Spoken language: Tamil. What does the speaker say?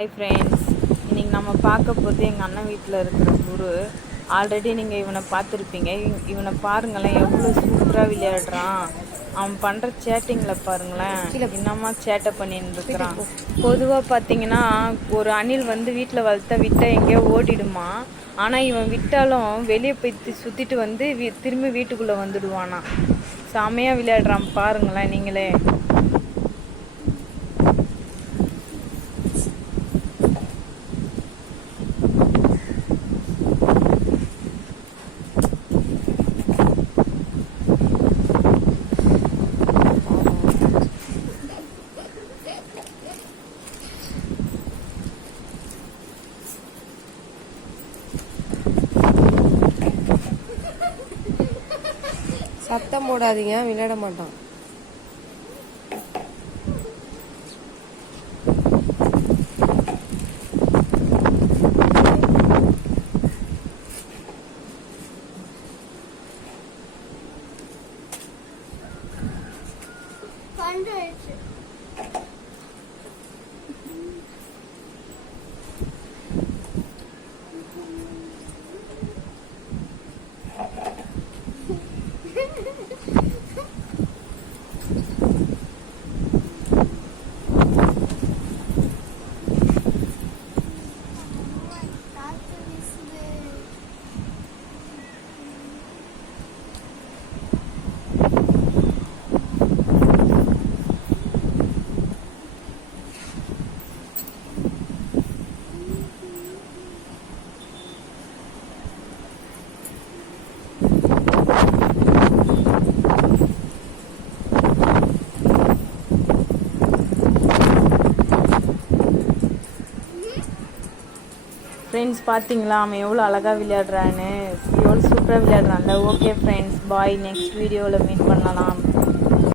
ஹாய் ஃப்ரெண்ட்ஸ், இன்றைக்கி நம்ம பார்க்க போகிறது எங்கள் அண்ணன் வீட்டில் இருக்கிற குரு. ஆல்ரெடி நீங்கள் இவனை பார்த்துருப்பீங்க. இவனை பாருங்களேன், எவ்வளோ சூப்பராக விளையாடுறான். அவன் பண்ணுற சேட்டிங்கில் பாருங்களேன், என்னம்மா சேட்டை பண்ணின்னு இருக்கிறான். பொதுவாக பார்த்தீங்கன்னா ஒரு அணில் வந்து வீட்டில் விட்டால் எங்கேயோ ஓடிடுமா. ஆனால் இவன் விட்டாலும் வெளியே போய் சுற்றிட்டு வந்து திரும்பி வீட்டுக்குள்ளே வந்துடுவானா. செமையாக விளையாடுறான் பாருங்களேன் நீங்களே. சத்தம் போடாதீங்க, விளையாட மாட்டான். ஃப்ரெண்ட்ஸ் பார்த்தீங்களா அவன் எவ்வளோ அழகாக விளையாடுறான்னு, எவ்வளோ சூப்பராக விளையாடுறான்ல. ஓகே ஃப்ரெண்ட்ஸ், பாய். நெக்ஸ்ட் வீடியோவில் மீட் பண்ணலாம்.